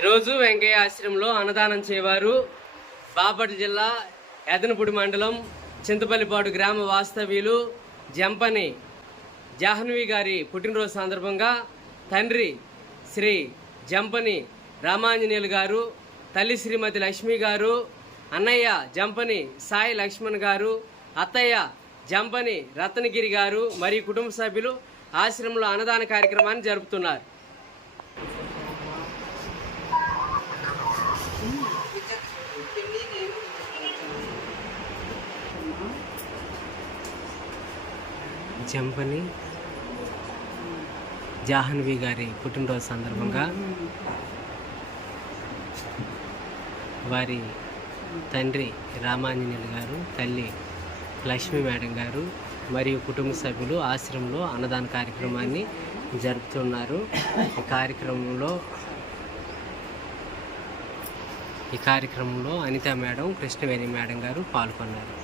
ఈరోజు వెంకయ్య ఆశ్రమంలో అన్నదానం చేయవారు బాపట్ల జిల్లా ఎదనపూడి మండలం చింతపల్లిపాడు గ్రామ వాస్తవ్యులు జంపని జాహ్నవి గారి పుట్టినరోజు సందర్భంగా తండ్రి శ్రీ జంపని రామాంజనేయులు గారు, తల్లి శ్రీమతి లక్ష్మి గారు, అన్నయ్య జంపని సాయి లక్ష్మణ్ గారు, అత్తయ్య జంపని రత్నగిరి గారు మరియు కుటుంబ సభ్యులు ఆశ్రమంలో అన్నదాన కార్యక్రమాన్ని జరుపుతున్నారు. జంపని జాహ్నవి గారి పుట్టినరోజు సందర్భంగా వారి తండ్రి రామాంజనేయులు గారు, తల్లి లక్ష్మీ మేడం గారు మరియు కుటుంబ సభ్యులు ఆశ్రమంలో అన్నదాన కార్యక్రమాన్ని జరుపుతున్నారు. ఈ కార్యక్రమంలో అనిత మేడం, కృష్ణవేణి మేడం గారు పాల్గొన్నారు.